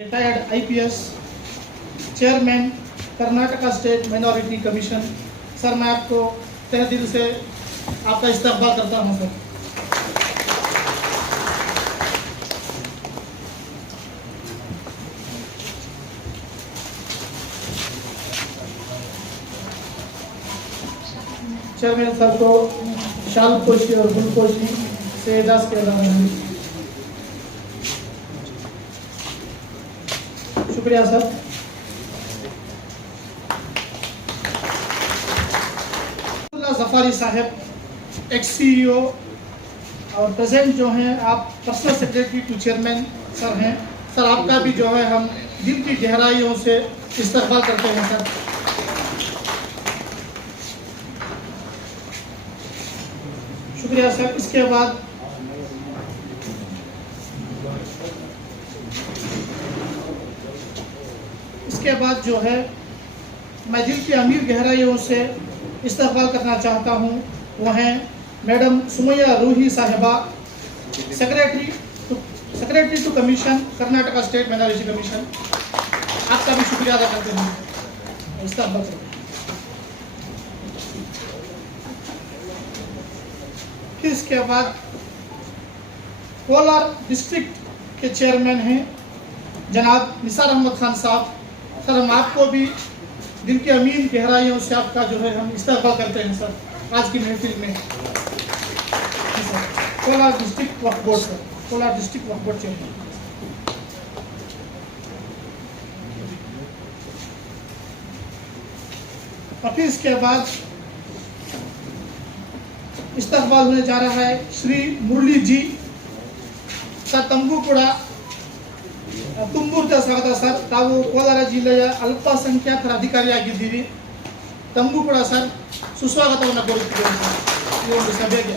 Retired IPS chairman Karnataka state minority commission. Sir میں آپ کو تہ دل سے آپ کا استقبال کرتا ہوں سر. چیئرمین صاحب کو شال پوشی اور گل پوشی سے اعزاز کیا جا رہا ہے. شکریہ سر. ظفاری صاحب ایکس CEO اور پریزنٹ جو ہیں آپ پرسنل سیکریٹری ٹو چیئرمین سر ہیں. سر آپ کا بھی جو ہے ہم دل کی گہرائیوں سے استقبال کرتے ہیں سر. شکریہ سر. اس کے بعد جو ہے میں دل کی امیر گہرائیوں سے استقبال کرنا چاہتا ہوں وہ ہیں میڈم سمیہ روحی صاحبہ, secretary to commission Karnataka state minority commission. آپ کا بھی شکریہ ادا کرتے ہیں. استقبال کرتے ہیں. پھر اس کے بعد کولار ڈسٹرکٹ کے چیئرمین ہیں جناب نثار احمد خان صاحب. سر ہم آپ کو بھی دل کی امین گہرائیوں سے آپ کا جو ہے ہم استقبال کرتے ہیں سر آج کی محفل میں. کولار ڈسٹرکٹ وقف بورڈ سر, کولار ڈسٹرکٹ وقف بورڈ چیئرمین. اور پھر اس کے بعد استقبال ہونے جا رہا ہے شری مرلی جی ಸರ್ ತಮಗೂ ಕೂಡ ತುಂಬೂರ್ತ ಸ್ವಾಗತ ಸರ್. ತಾವು ಕೋಲಾರ ಜಿಲ್ಲೆಯ ಅಲ್ಪಸಂಖ್ಯಾತರ ಅಧಿಕಾರಿಯಾಗಿದ್ದೀರಿ. ತಮಗೂ ಕೂಡ ಸರ್ ಸುಸ್ವಾಗತವನ್ನು ಕೋರುತ್ತಿದ್ದೇವೆ ಸರ್ ಈ ಒಂದು ಸಭೆಗೆ.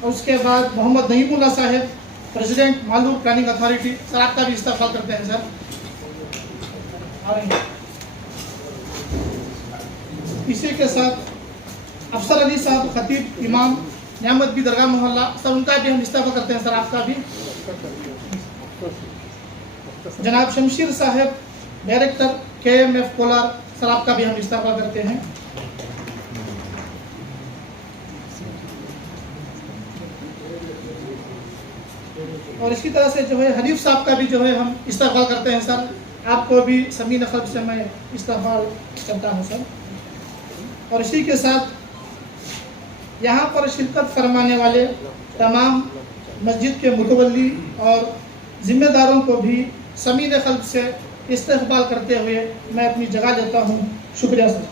اور اس کے بعد محمد نعیم اللہ صاحب پریزیڈنٹ مالور پلاننگ اتھارٹی. سر آپ کا بھی استقبال کرتے ہیں سر. اسی کے ساتھ افسر علی صاحب خطیب امام نعمت بھی درگاہ محلہ. سر ان کا بھی ہم استقبال کرتے ہیں سر. آپ کا بھی. جناب شمشیر صاحب ڈائریکٹر KMF کولار. سر آپ کا بھی ہم استقبال کرتے ہیں. اور اسی طرح سے جو ہے حنیف صاحب کا بھی جو ہے ہم استقبال کرتے ہیں سر. آپ کو بھی سمین قلب سے میں استقبال کرتا ہوں سر. اور اسی کے ساتھ یہاں پر شرکت فرمانے والے تمام مسجد کے متولی اور ذمہ داروں کو بھی سمین قلب سے استقبال کرتے ہوئے میں اپنی جگہ لیتا ہوں. شکریہ سر.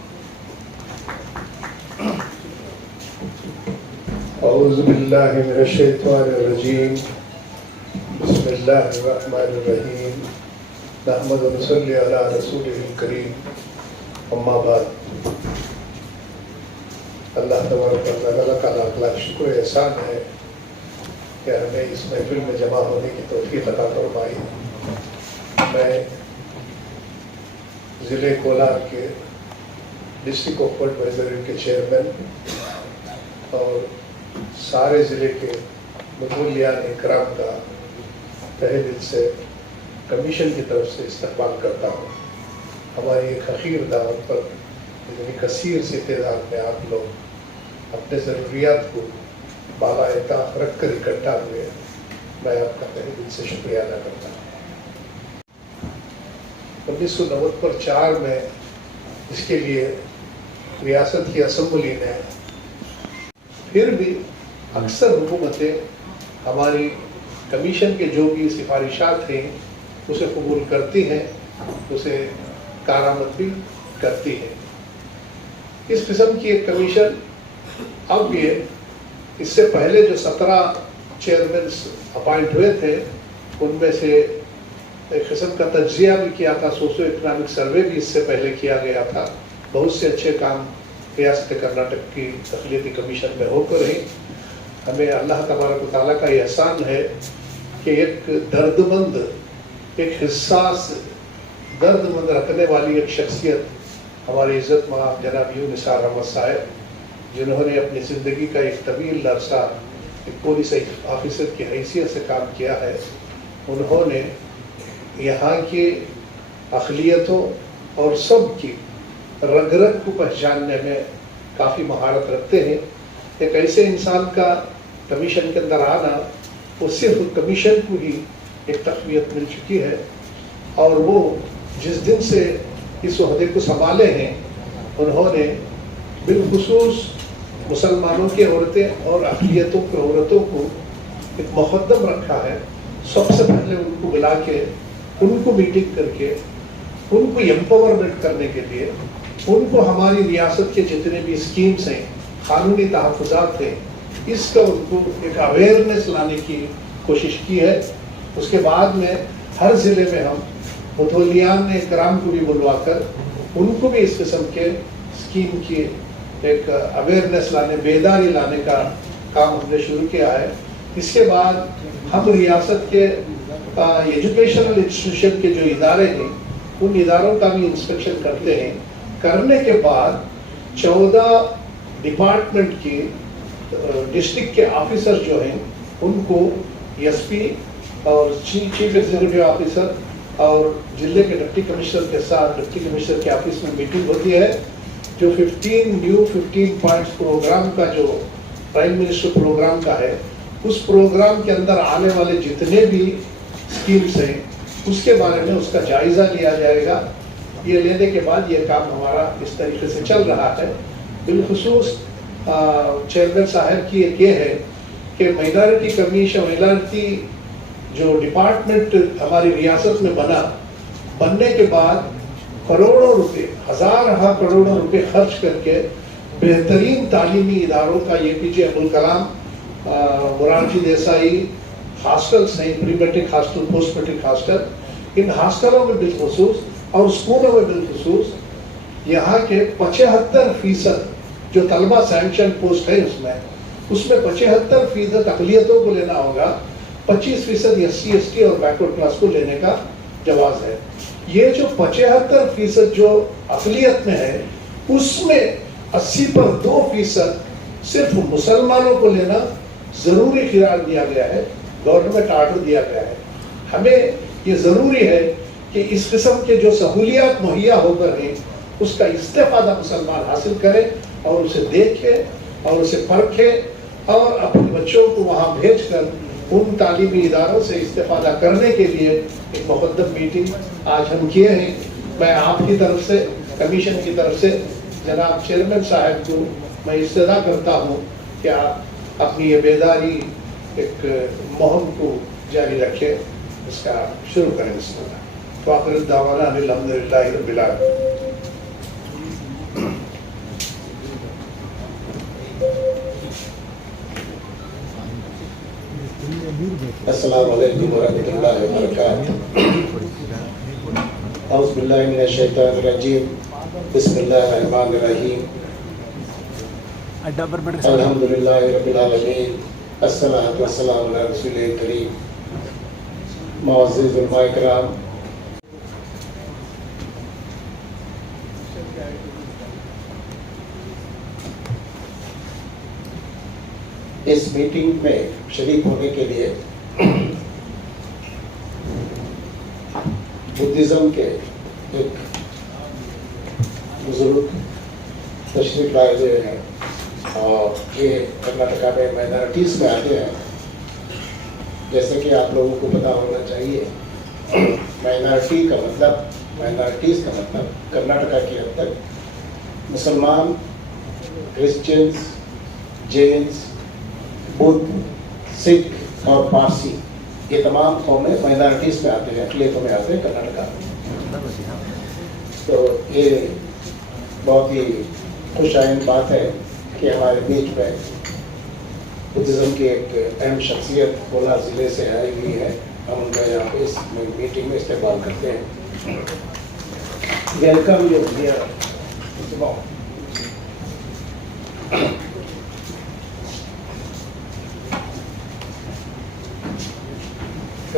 اعوذ باللہ من الشیطان الرجیم. بسم اللہ الرحمن الرحیم. نحمد و نصلی علی رسولہ الکریم. اما بعد. اللہ تبارک و تعالیٰ کا لاکھ لاکھ شکر و احسان ہے کہ ہمیں اس محفل میں جمع ہونے کی توفیق عطا فرمائی. میں ضلع کولار کے ڈسٹرکٹ آف بورڈ مائنورٹی کے چیئرمین اور سارے ضلع کے متولیان اکرام کا تہہ دل سے کمیشن کی طرف سے استقبال کرتا ہوں. ہماری ایک اخیر دعوت پر اتنی کثیر سے تعداد میں آپ لوگ اپنے ضروریات کو بالا طاق رکھ کر اکٹھا ہوئے. میں آپ کا تہہ دل سے شکریہ ادا کرتا ہوں. 1994 میں اس کے لیے ریاست کی اسمبلی نے پھر بھی اکثر حکومتیں ہماری کمیشن کے جو بھی سفارشات ہیں اسے قبول کرتی ہیں, اسے کارآمد بھی کرتی ہیں. اس قسم کی ایک کمیشن اب یہ اس سے پہلے جو 17 چیئرمینس اپائنٹ ہوئے تھے ان میں سے ایک قسم کا تجزیہ بھی کیا تھا, سوشو اکنامک سروے بھی اس سے پہلے کیا گیا تھا. بہت سے اچھے کام ریاست کرناٹک کی اقلیتی کمیشن میں ہو کر ہی ہمیں اللہ تبارک و تعالیٰ کا یہ احسان ہے کہ ایک درد مند، ایک حساس درد مند رکھنے والی ایک شخصیت ہماری عزت مآب جناب یوں نثار احمد صاحب، جنہوں نے اپنی زندگی کا ایک طویل عرصہ ایک پولیس آفیسر کی حیثیت سے کام کیا ہے، انہوں نے یہاں کی اقلیتوں اور سب کی رگ رگ کو پہچاننے میں کافی مہارت رکھتے ہیں۔ ایک ایسے انسان کا کمیشن کے اندر آنا، وہ صرف کمیشن کو ہی ایک تقویت مل چکی ہے، اور وہ جس دن سے اس عہدے کو سنبھالے ہیں انہوں نے بالخصوص مسلمانوں کی عورتیں اور اقلیتوں کی عورتوں کو ایک مقدم رکھا ہے۔ سب سے پہلے ان کو بلا کے، ان کو میٹنگ کر کے، ان کو ایمپاورمنٹ کرنے کے لیے، ان کو ہماری ریاست کے جتنے بھی اسکیمز ہیں، قانونی تحفظات ہیں، اس کا ان کو ایک اویئرنیس لانے کی کوشش کی ہے۔ اس کے بعد میں ہر ضلع میں ہم متولیان کرام کو بھی بلوا کر ان کو بھی اس قسم کے اسکیم کی ایک اویئرنیس لانے، بیداری لانے کا کام ہم نے شروع کیا ہے۔ اس کے بعد ہم ریاست کے ایجوکیشنل انسٹیٹیوشن کے جو ادارے ہیں ان اداروں کا بھی انسپیکشن کرتے ہیں۔ کرنے کے بعد 14 ڈپارٹمنٹ کی ڈسٹرکٹ کے آفیسر جو ہیں ان کو ایس پی اور چیف ایگزیکٹو آفیسر اور ضلع کے ڈپٹی کمشنر کے ساتھ ڈپٹی کمشنر کے آفس میں میٹنگ ہوتی ہے۔ جو 15 پوائنٹس پروگرام کا جو پرائم منسٹر پروگرام کا ہے، اس پروگرام کے اندر آنے والے جتنے بھی اسکیمز ہیں اس کے بارے میں اس کا جائزہ لیا جائے گا۔ یہ لینے کے بعد یہ کام ہمارا اس طریقے سے چل رہا ہے۔ بالخصوص چیئرمین صاحب کی ایک یہ ہے کہ مائنارٹی کمیشن، مائنارٹی جو ڈپارٹمنٹ ہماری ریاست میں بننے کے بعد کروڑوں روپے، ہزارہ کروڑوں روپے خرچ کر کے بہترین تعلیمی اداروں کا اے پی جے عبدالکلام، مورارجی دیسائی ہاسٹلس ہیں، پری matric hostel, post matric hostel, ان ہاسٹلوں میں بالخصوص اور اسکولوں میں بالخصوص یہاں کے 75% جو طلبہ سینکشن پوسٹ ہے اس میں 75% اقلیتوں کو لینا ہوگا، 25% SC ST اور بیکورڈ کلاس کو لینے کا جواز ہے۔ یہ جو 75% جو اقلیت میں ہے اس میں 80 پر 2% صرف مسلمانوں کو لینا ضروری قرار دیا گیا ہے، گورنمنٹ آرڈر دیا گیا ہے۔ ہمیں یہ ضروری ہے کہ اس قسم کے جو سہولیات مہیا ہو کر ہیں اس کا استفادہ مسلمان حاصل کرے اور اسے دیکھے اور اسے پرکھے اور اپنے بچوں کو وہاں بھیج کر ان تعلیمی اداروں سے استفادہ کرنے کے لیے ایک مقدم میٹنگ آج ہم کیے ہیں۔ میں آپ کی طرف سے، کمیشن کی طرف سے جناب چیئرمین صاحب کو میں استدعا کرتا ہوں کہ آپ اپنی یہ بیداری ایک مہم کو جاری رکھیں، اس کا شروع کریں۔ بسم اللہ۔ وآخر دعوانا ان الحمدللہ رب العالمین۔ السلام علیکم ورحمۃ اللہ وبرکاتہ۔ اعوذ باللہ من الشیطان الرجیم، بسم اللہ الرحمن الرحیم، الحمدللہ رب العالمین، الصلاۃ والسلام علی رسول کریم۔ معزز علماء کرام، اس میٹنگ میں شریک ہونے کے لیے بدھزم کے ایک بزرگ تشریف لائے ہوئے ہیں اور یہ کرناٹکا میں مائنارٹیز میں آتے ہیں۔ جیسے کہ آپ لوگوں کو پتہ ہونا چاہیے، مائنارٹیز کا مطلب کرناٹکا کی حد تک مسلمان، کرسچنز، جینز، بدھ، سکھ اور پارسی، یہ تمام قومیں مائنارٹیز میں آتے ہیں، اقلیتوں میں آتے ہیں کرناٹکا میں۔ تو یہ بہت ہی خوش آئند بات ہے کہ ہمارے بیچ میں بدھزم کی ایک اہم شخصیت کولہار ضلع سے آئی ہوئی ہے۔ ہم ان کا یہاں پہ اس میٹنگ میں استقبال کرتے ہیں۔ ویلکم یور ڈیئر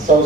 100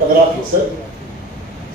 15%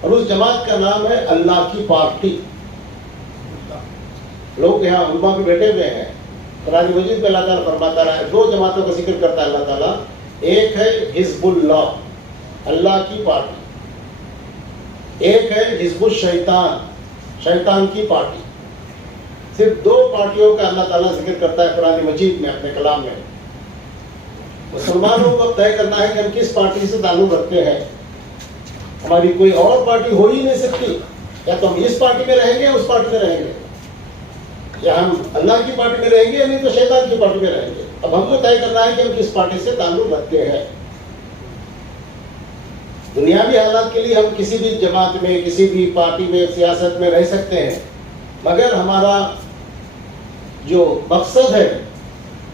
اور اس جماعت کا نام ہے اللہ کی پارٹی. لوگ یہاں علماء بھی بیٹھے ہوئے ہیں. قرآن مجید میں اللہ تعالیٰ فرماتا رہا ہے, 2 جماعتوں کا ذکر کرتا ہے اللہ تعالیٰ. ایک ہے حزب اللہ, اللہ کی پارٹی. ایک ہے حزب الشیطان, شیطان کی پارٹی. صرف 2 پارٹیوں کا اللہ تعالیٰ ذکر کرتا ہے قرآن مجید میں اپنے کلام میں. مسلمانوں کو طے کرنا ہے کہ ہم کس پارٹی سے تعلق رکھتے ہیں. ہماری کوئی اور پارٹی ہو ہی نہیں سکتی. یا تو ہم اس پارٹی میں رہیں گے, اس پارٹی میں رہیں گے, یا ہم اللہ کی پارٹی میں رہیں گے, یا نہیں تو شیطان کی پارٹی میں رہیں گے. اب ہم کو طے کرنا ہے کہ ہم کس پارٹی سے تعلق رکھتے ہیں. دنیاوی حالات کے لیے ہم کسی بھی جماعت میں, کسی بھی پارٹی میں, سیاست میں رہ سکتے ہیں, مگر ہمارا جو مقصد ہے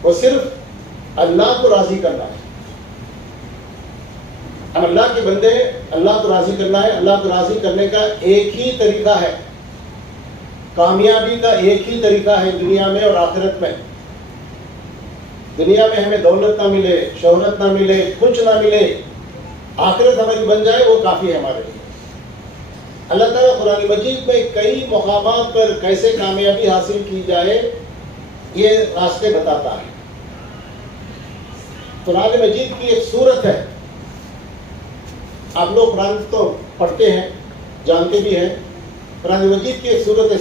وہ صرف اللہ کو راضی کرنا ہے. ہم اللہ کے بندے ہیں, اللہ کو راضی کرنا ہے. اللہ کو راضی کرنے کا ایک ہی طریقہ ہے, کامیابی کا ایک ہی طریقہ ہے دنیا میں اور آخرت میں. دنیا میں ہمیں دولت نہ ملے, شہرت نہ ملے, کچھ نہ ملے, آخرت ہماری بن جائے وہ کافی ہے ہمارے لیے. اللہ تعالیٰ قرآن مجید میں کئی مقامات پر کیسے کامیابی حاصل کی جائے یہ راستے بتاتا ہے. قرآن مجید کی ایک سورت ہے, آپ لوگ قرآن تو پڑھتے ہیں, جانتے بھی ہیں. قرآن مجید کی ایک سورت ہے,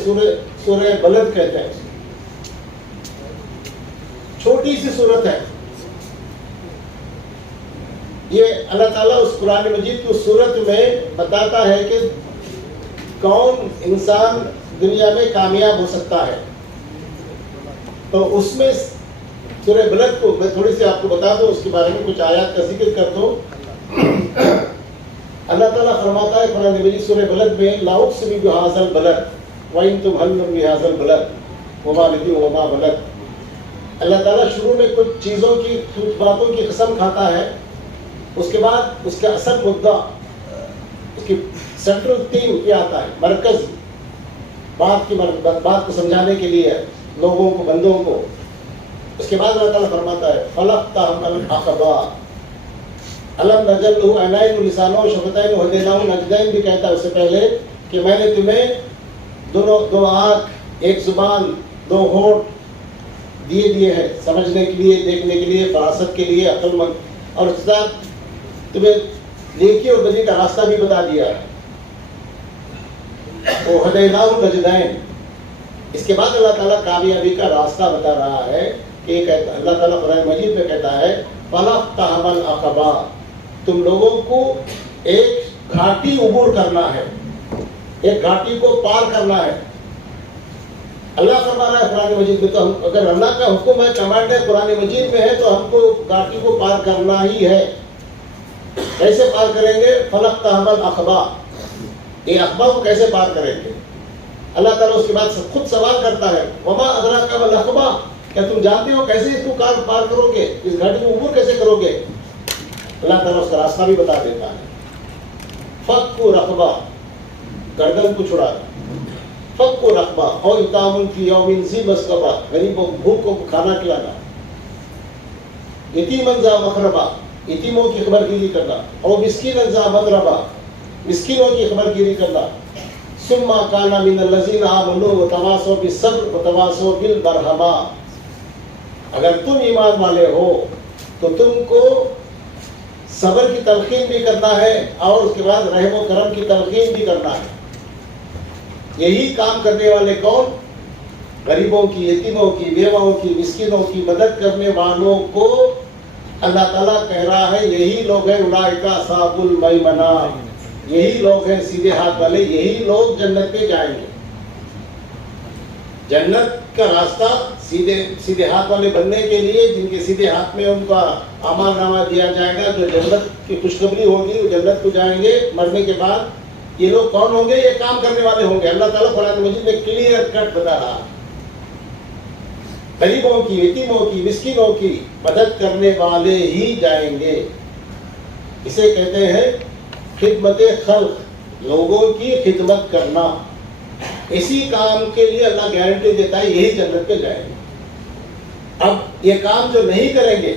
سورہ بلد کہتے ہیں. چھوٹی سی سورت ہے. یہ اللہ تعالیٰ اس قرآن مجید کی اس سورت میں بتاتا ہے کہ کون انسان دنیا میں کامیاب ہو سکتا ہے. تو اس میں سورہ بلد کو میں تھوڑی سی آپ کو بتا دوں, اس کے بارے میں کچھ آیات کا ذکر کر دوں. اللہ تعالیٰ فرماتا ہے قرآن مجید سورہ بلد میں, لا اقسم بہذا البلد وانتم حل بہذا البلد وما لدی وما بلد. اللہ تعالیٰ شروع میں کچھ چیزوں کی, کچھ باتوں کی قسم کھاتا ہے, اس کے بعد اس کا اصل مدعا, اس کی سینٹرل تھیم یہ آتا ہے, مرکز بات کو سمجھانے کے لیے لوگوں کو, بندوں کو. اس کے بعد اللہ تعالیٰ فرماتا ہے فلقتحم العقبہ الم نجعل لہ عینین ولسانا وشفتین وہدیناہ النجدین بھی کہتا ہے اس سے پہلے کہ میں نے تمہیں دو آنکھ, ایک زبان, 2 ہونٹ دیے ہیں سمجھنے کے لیے, دیکھنے کے لیے, فراست کے لیے, عقل مند, اور اس کے ساتھ تمہیں نیکی اور بدی کا راستہ بھی بتا دیا ہے. وہدیناہ النجدین. اس کے بعد اللہ تعالیٰ کامیابی کا راستہ بتا رہا ہے کہ اللہ تعالیٰ قرآن مجید میں کہتا ہے فلقتحم العقبہ, تم لوگوں کو ایک گھاٹی عبور کرنا ہے, ایک گھاٹی کو پار کرنا ہے. اللہ فرما رہا ہے قرآن مجید میں, تو ہم اگر اللہ کا حکم ہے, کمانڈ ہے, قرآن مجید میں ہے, تو ہم کو گھاٹی کو پار کرنا ہی ہے. کیسے پار کریں گے؟ فلقتحم العقبہ. یہ عقبہ کو کیسے پار کریں گے؟ اللہ تعالیٰ اس کے بعد خود سوال کرتا ہے وما ادراک ما العقبہ, کیا تم جانتے ہو کیسے اس کو پار کرو گے, اس گھاٹی کو عبور کیسے کرو گے؟ اللہ تعالیٰ اس کا راستہ بھی بتا دیتا ہے. فک رقبہ, گردن کو چھڑا, فک رقبہ اور اطعام فی یوم ذی مسغبہ, غریبوں بھوک کو کھانا کھلانا. یتیما ذا مقربہ, یتیموں کی خبر گیری کرنا, اور مسکینا ذا متربہ, مسکینوں کی خبر گیری کرنا. ثم کان من الذین آمنوا وتواصوا بالصبر وتواصوا بالمرحمہ. اگر تم ایمان والے ہو تو تم کو صبر کی تلقین بھی کرنا ہے, اور اس کے بعد رحم و کرم کی تلقین بھی کرنا ہے. یہی کام کرنے والے کون؟ غریبوں کی, یتیموں کی, بیواؤں کی, مسکینوں کی مدد کرنے والوں کو اللہ تعالیٰ کہہ رہا ہے یہی لوگ ہیں اولئک اصحاب المیمنہ, یہی لوگ ہیں سیدھے ہاتھ والے, یہی لوگ جنت میں جائیں گے. جنت کا راستہ سیدھے ہاتھ والے بننے کے لیے, جن کے سیدھے ہاتھ میں ان کا اعمال نامہ دیا جائے گا, جو جنت کی خوشخبری ہوگی, وہ جنت کو جائیں گے مرنے کے بعد. یہ لوگ کون ہوں گے؟ یہ کام کرنے والے ہوں گے. اللہ تعالیٰ قرآن مجید میں کلیئر کٹ بتا رہا ہے, غریبوں کی, یتیموں کی, مسکینوں کی مدد کرنے والے ہی جائیں گے. اسے کہتے ہیں خدمت خلق, لوگوں کی خدمت کرنا. اسی کام کے لیے اللہ گارنٹی دیتا ہے یہی جنت پہ جائیں گے. اب یہ کام جو نہیں کریں گے,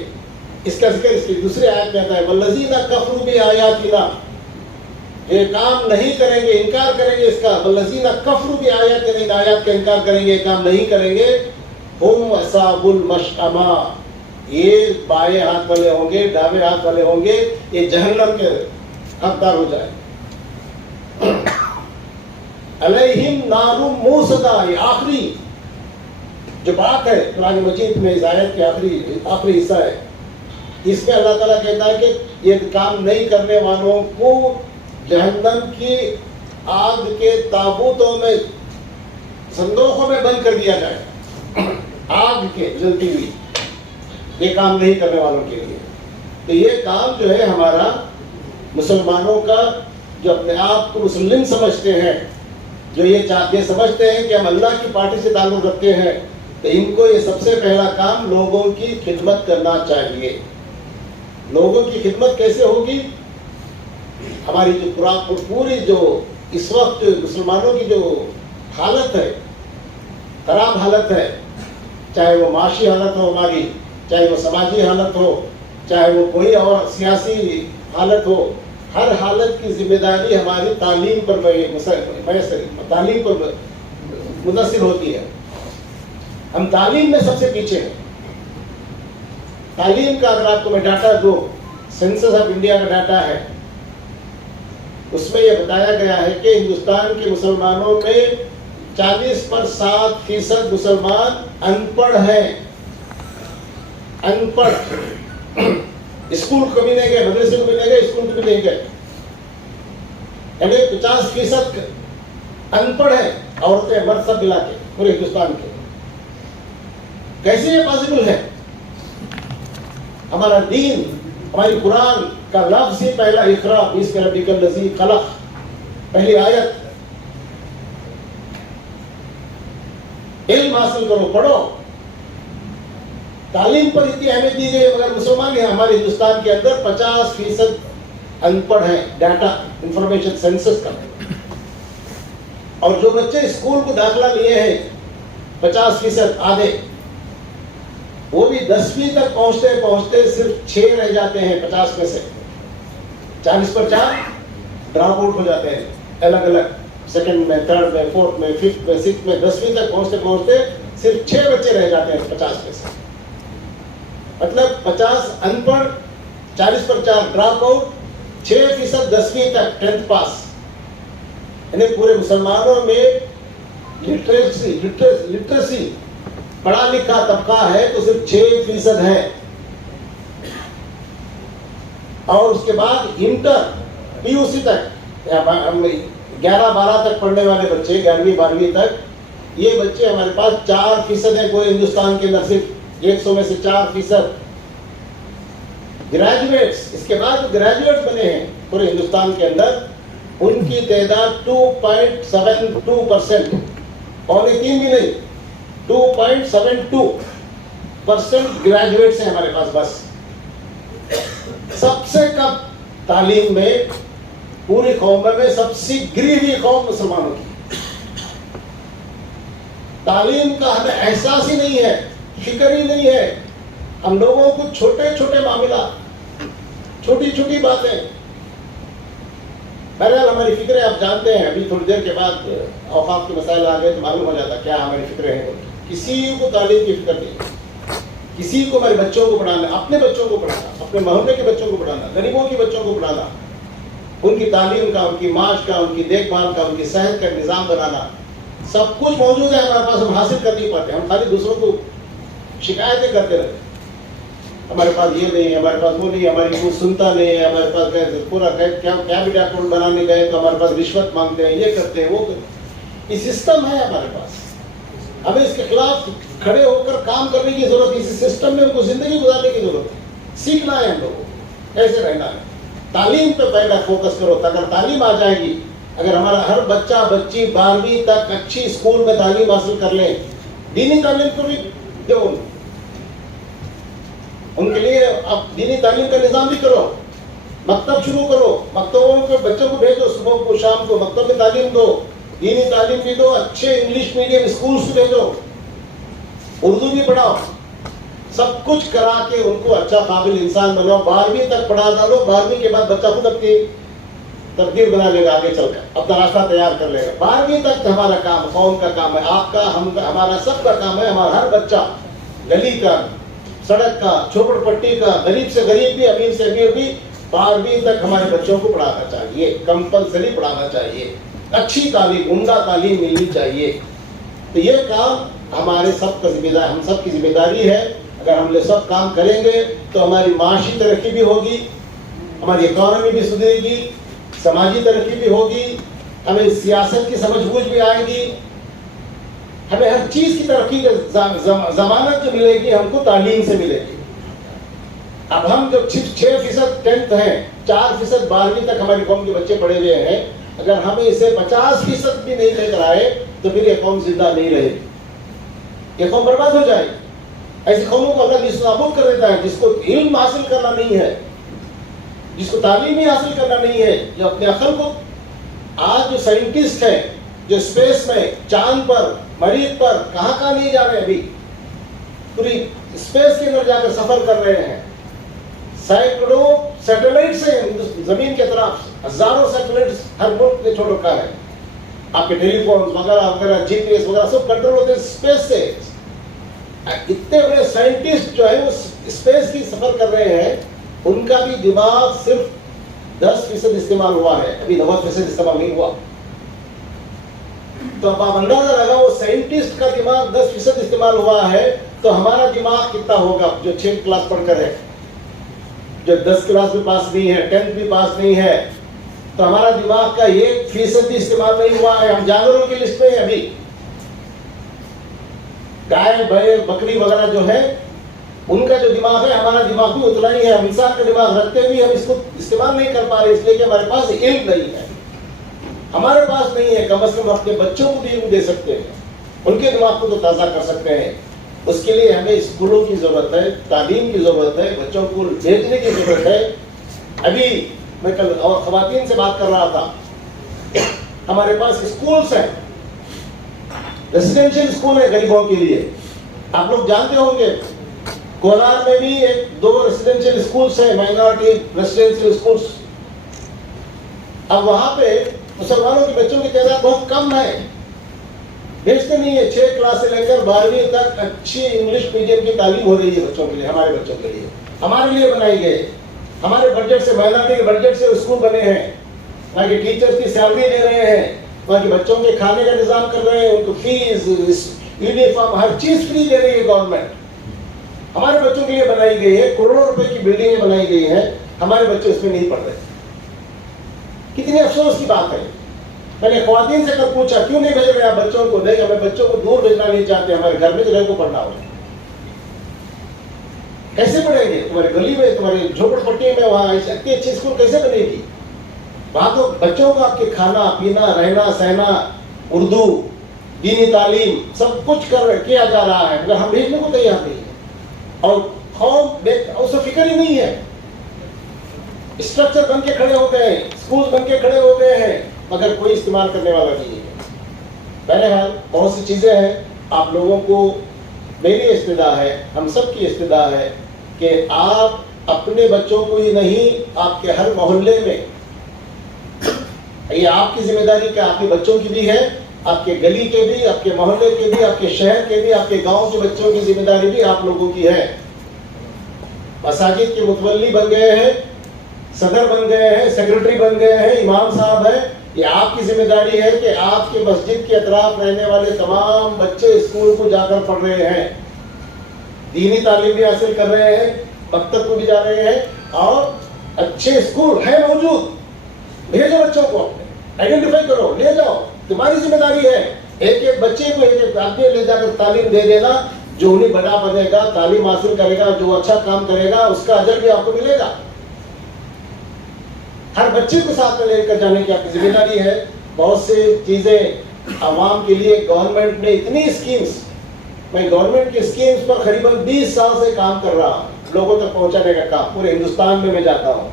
اس کا ذکر اس کی دوسری آیت میں آتا ہے والذین کفروا بآیاتنا, یہ کام نہیں کریں گے، انکار کریں گے اس کا، والذین کفروا بآیات، ان آیات کا انکار کریں گے، یہ کام نہیں کریں گے، ہم اصحاب المشأمہ، یہ بائیں ہاتھ والے ہوں گے، دائیں ہاتھ والے ہوں گے، یہ جہنم کے حقدار ہو جائے. علیہم نار موصدہ، یہ آخری جو بات ہے قرآن مجید میں اس آیت کے آخری حصہ ہے. اس میں اللہ تعالیٰ کہتا ہے کہ یہ کام نہیں کرنے والوں کو جہنم کی آگ کے تابوتوں میں، صندوقوں میں بند کر دیا جائے، آگ کے جلتی ہوئی، یہ کام نہیں کرنے والوں کے لیے. تو یہ کام جو ہے ہمارا مسلمانوں کا، جو اپنے آپ کو مسلم سمجھتے ہیں، جو یہ سمجھتے ہیں کہ ہم اللہ کی پارٹی سے تعلق رکھتے ہیں، تو ان کو یہ سب سے پہلا کام لوگوں کی خدمت کرنا چاہیے. لوگوں کی خدمت کیسے ہوگی؟ ہماری جو پوری جو اس وقت مسلمانوں کی جو حالت ہے، خراب حالت ہے، چاہے وہ معاشی حالت ہو ہماری، چاہے وہ سماجی حالت ہو، چاہے وہ کوئی اور سیاسی حالت ہو، ہر حالت کی ذمہ داری ہماری تعلیم پر تعلیم پر منحصر ہوتی ہے. ہم تعلیم میں سب سے پیچھے ہیں. تعلیم کا اگر آپ کو میں ڈاٹا دوں، سینسس آف انڈیا کا ڈاٹا ہے، اس میں یہ بتایا گیا ہے کہ ہندوستان کے مسلمانوں میں 40% مسلمان ان پڑھ ہیں. ان پڑھ، اسکول کو بھی نہیں گئے، مدرسے کو بھی نہیں گئے، اسکول کو بھی نہیں گئے، یعنی 50% ان پڑھ ہیں، عورتیں مرد سب ملا کے پورے ہندوستان کے. کیسے یہ پاسبل ہے؟ ہمارا دین، ہماری قرآن کا لفظ ہی پہلا اقرا بسم ربک الذی خلق، پہلی آیت. علم حاصل کرو، پڑھو. تعلیم پر اتنی اہمیت دی گئی، مگر مسلمان ہیں ہمارے ہندوستان کے اندر 50% ان پڑھ ہیں. ڈاٹا انفارمیشن سینسس کا. اور جو بچے اسکول کو داخلہ لیے ہیں 50%، آدھے، وہ بھی 10ویں تک پہنچتے پہنچتے صرف 6 رہ جاتے ہیں 50 میں سے. 40 پر 4 ڈراپ آؤٹ ہو جاتے ہیں، الگ الگ سیکنڈ میں، تھرڈ میں، فورتھ میں، ففتھ میں، سکس میں، 10ویں تک پہنچتے پہنچتے صرف 6 بچے رہ جاتے ہیں 50 میں سے. مطلب 50 ان پڑھ، 40 پر 4 ڈراپ آؤٹ، 6% 10ویں تک 10th پاس. یعنی پورے مسلمانوں میں لٹریسی پڑھا لکھا طبقہ ہے تو صرف 6% ہے. اور اس کے بعد انٹر PUC تک 11-12 تک پڑھنے والے بچے، 11ویں 12ویں تک، یہ بچے ہمارے پاس 4% ہیں پورے ہندوستان کے اندر. صرف 100 میں سے 4%. گریجویٹس، اس کے بعد گریجویٹ بنے ہیں پورے ہندوستان کے اندر، ان کی تعداد 2.72%، 3 بھی نہیں، 2.72% گریجویٹس ہیں ہمارے پاس. بس سب سے کم تعلیم میں پوری قوم میں سب سے گری ہوئی قوم مسلمانوں کی. تعلیم کا ہمیں احساس ہی نہیں ہے، فکر ہی نہیں ہے. ہم لوگوں کو چھوٹے چھوٹے معاملات، چھوٹی چھوٹی باتیں، بہرحال ہماری فکریں آپ جانتے ہیں. ابھی تھوڑی دیر کے بعد اوقاف کے مسائل آ گئے تو معلوم ہو جاتا کیا ہماری فکریں ہیں. کسی کو تعلیم کی فکر نہیں، کسی کو ہمارے بچوں کو پڑھانا، اپنے بچوں کو پڑھانا، اپنے محلے کے بچوں کو پڑھانا، غریبوں کے بچوں کو پڑھانا، ان کی تعلیم کا، ان کی معاش کا، ان کی دیکھ بھال کا، ان کی صحت کا نظام بنانا، سب کچھ موجود ہے ہمارے پاس. ہم حاصل کر نہیں پاتے. ہم خالی دوسروں کو شکایتیں کرتے رہتے، ہمارے پاس یہ نہیں ہے، ہمارے پاس وہ نہیں ہے، ہماری کوئی سنتا نہیں ہے، ہمارے پاس پورا کیبنٹ اکاؤنٹ بنانے گئے تو ہمارے پاس رشوت مانگتے ہیں، یہ کرتے ہیں، وہ کرتے ہیں. یہ سسٹم ہے ہمارے پاس. ہمیں اس کے خلاف کھڑے ہو کر کام کرنے کی ضرورت ہے. اس سسٹم میں ان کو زندگی گزارنے کی ضرورت ہے. سیکھنا ہے ہم لوگوں کو کیسے رہنا ہے. تعلیم پہ پہلے فوکس کرو. اگر تعلیم آ جائے گی، اگر ہمارا ہر بچہ بچی 12ویں تک اچھی اسکول میں تعلیم حاصل کر لیں، دینی تعلیم کو بھی دو، ان کے لیے اب دینی تعلیم کا نظام بھی کرو. مکتب شروع کرو، مکتبوں کے بچوں کو بھیجو، صبح کو شام کو مکتب میں تعلیم دو، دینی تعلیم بھی دو، اچھے انگلش میڈیم اسکولس بھیجو، اردو بھی پڑھاؤ. سب کچھ کرا کے ان کو اچھا قابل انسان بناؤ. 12ویں تک پڑھا ڈالو. 12ویں کے بعد بچہ خود اپنی تقدیر بنا لے گا آگے چل کر، اپنا راستہ تیار کر لے گا. 12ویں تک ہمارا کام قوم کا کام ہے، آپ کا، ہمارا سب کا کام ہے. ہمارا ہر بچہ گلی کا، سڑک کا، جھوپڑ پٹی کا، غریب سے غریب بھی، امیر سے امیر بھی 12ویں تک ہمارے بچوں کو پڑھانا چاہیے، کمپلسری پڑھانا چاہیے، اچھی تعلیم، عمدہ تعلیم ملنی چاہیے. تو یہ کام ہمارے سب کا ذمہ داری، ہم سب کی ذمہ داری ہے. اگر ہم یہ سب کام کریں گے تو ہماری معاشی ترقی بھی ہوگی، ہماری اکانومی بھی سدھرے گی، سماجی ترقی بھی ہوگی، ہمیں سیاست کی سمجھ بوجھ بھی آئے گی، ہمیں ہر چیز کی ترقی کا ضمانت جو ملے گی ہم کو تعلیم سے ملے گی. اب ہم جو 6% 10th ہیں، 4% 12ویں تک ہماری قوم کے بچے پڑھے ہوئے ہیں، اگر ہمیں اسے 50% بھی نہیں لے کر آئے تو پھر یہ قوم زندہ نہیں رہے گی، یہ قوم برباد ہو جائے گی. ایسی قوموں کو اللہ نیست و نابود کر دیتا ہے جس کو علم حاصل کرنا نہیں ہے، جس کو تعلیم ہی حاصل کرنا نہیں ہے، جو اپنے عقل کو. آج جو سائنٹسٹ ہیں جو اسپیس میں، چاند پر، مریخ پر، کہاں نہیں جا رہے ہیں، ابھی پوری اسپیس کے اندر جا کر سفر کر رہے ہیں. سینکڑوں سیٹلائٹس ہیں زمین کے طرف، ہزاروں سیٹلائٹس ہر ملک نے چھوڑ رکھا ہے. آپ کے ٹیلی فونز وغیرہ وغیرہ، GPS وغیرہ سب کنٹرول ہوتے ہیں اسپیس سے. اتنے بڑے سائنٹسٹ جو ہے وہ اسپیس کی سفر کر رہے ہیں، ان کا بھی دماغ صرف 10% استعمال ہوا ہے، ابھی 90% استعمال نہیں ہوا. تو اب آپ اندازہ لگا، وہ سائنٹسٹ کا دماغ 10% استعمال ہوا ہے تو ہمارا دماغ کتنا ہوگا جو 6 کلاس پڑھ کر ہے، جو 10 کلاس بھی پاس نہیں ہے، 10th بھی پاس نہیں ہے. تو ہمارا دماغ کا 1% بھی استعمال نہیں ہوا ہے. ہم جانوروں کی لسٹ میں ہیں ابھی. گائے، بھینس، بکری وغیرہ جو ہے ان کا جو دماغ ہے، ہمارا دماغ بھی اتنا ہی ہے. ہم انسان کا دماغ رکھتے ہوئے ہم اس کو استعمال نہیں کر پا رہے، اس لیے کہ ہمارے پاس علم نہیں ہے، ہمارے پاس نہیں ہے. کم از کم اپنے بچوں کو بھی علم دے سکتے ہیں، ان کے دماغ کو تو تازہ کر سکتے ہیں. اس کے لیے ہمیں اسکولوں کی ضرورت ہے، تعلیم کی ضرورت ہے، بچوں کو بھیجنے کی ضرورت ہے. ابھی میں کل اور خواتین سے بات کر رہا تھا، ہمارے پاس اسکولس ہیں، ریزیڈینشیل اسکول ہے غریبوں کے لیے. آپ لوگ جانتے ہوں گے کولار میں بھی 2 ریزیڈینشیل اسکولس ہیں، مائنورٹی ریزیڈینشیل اسکولس. اب وہاں پہ مسلمانوں کے بچوں کی تعداد بہت کم ہے، بھیجتے نہیں ہے. 6 کلاس سے لے کر 12ویں تک اچھی انگلش میڈیم کی تعلیم ہو رہی ہے بچوں کے لیے، ہمارے بچوں کے لیے، ہمارے لیے بنائی گئے. ہمارے بجٹ سے، مائنورٹی کے بجٹ سے اسکول بنے ہیں. وہاں کے ٹیچرز کی سیلری دے رہے ہیں، وہاں کے بچوں کے کھانے کا انتظام کر رہے ہیں، ان کو فیس، یونیفارم، ہر چیز فری دے رہی ہے گورنمنٹ. ہمارے بچوں کے لیے بنائی گئی ہے، کروڑوں روپے کی بلڈنگیں بنائی گئی ہیں، ہمارے بچے اس میں نہیں پڑھ رہے. کتنی افسوس کی بات ہے. میں نے خواتین سے کل پوچھا کیوں نہیں بھیج رہے آپ بچوں کو؟ دیکھ ہمیں بچوں کو دور بھیجنا نہیں چاہتے، ہمارے گھر میں جو رہ کو پڑھنا ہو. کیسے پڑھیں گے؟ تمہاری گلی میں، تمہاری جھوپڑ پٹی میں وہاں اتنی اچھی اسکول کیسے بنے گی؟ وہاں تو بچوں کو آپ کے کھانا پینا، رہنا سہنا، اردو، دینی تعلیم سب کچھ کیا جا رہا ہے، مگر ہم بھیجنے کو تیار نہیں ہے. اور قوم اسے فکر ہی نہیں ہے. اسٹرکچر بن کے کھڑے ہو گئے، اسکول بن کے کھڑے ہو گئے ہیں، مگر کوئی استعمال کرنے والا نہیں ہے. بہرحال بہت سی چیزیں ہیں. آپ لوگوں کو میری استدعا ہے، ہم سب کی استدعا ہے کہ آپ اپنے بچوں کو ہی نہیں، آپ کے ہر محلے میں، یہ آپ کی ذمہ داری کہ آپ کے بچوں کی بھی ہے، آپ کے گلی کے بھی، آپ کے محلے کے بھی، آپ کے شہر کے بھی، آپ کے گاؤں کے بچوں کی ذمہ داری بھی آپ لوگوں کی ہے. مساجد کے متولی بن گئے ہیں، صدر بن گئے ہیں، سیکرٹری بن گئے ہیں، امام صاحب ہیں. یہ آپ کی ذمہ داری ہے کہ آپ کے مسجد کے اطراف رہنے والے تمام بچے اسکول کو جا کر پڑھ رہے ہیں، دینی تعلیم بھی حاصل کر رہے ہیں، مکتب کو بھی جا رہے ہیں، اور اچھے اسکول ہیں موجود. بھیجو بچوں کو، آئیڈینٹیفائی کرو، لے جاؤ، تمہاری ذمہ داری ہے. ایک ایک بچے کو ایک آدمی لے جا کر تعلیم دے دینا، جو انہیں بڑا بنے گا، تعلیم حاصل کرے گا، جو اچھا کام کرے گا، اس کا اجر بھی آپ کو ملے گا. ہر بچے کو ساتھ میں لے کر جانے کی آپ کی ذمہ داری ہے. بہت سے چیزیں عوام کے لیے گورنمنٹ نے اتنی اسکیمز، میں گورنمنٹ کی اسکیمز پر قریباً 20 سال سے کام کر رہا ہوں، لوگوں تک پہنچانے کا کام پورے ہندوستان میں جاتا ہوں.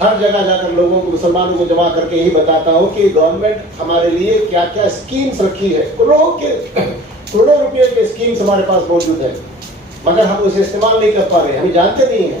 ہر جگہ جا کر لوگوں کو، مسلمانوں کو جمع کر کے یہی بتاتا ہوں کہ گورنمنٹ ہمارے لیے کیا کیا اسکیمز رکھی ہے. کروڑوں روپے کے اسکیمز ہمارے پاس موجود ہے، مگر ہم اسے استعمال نہیں کر پا رہے، ہم جانتے نہیں ہیں.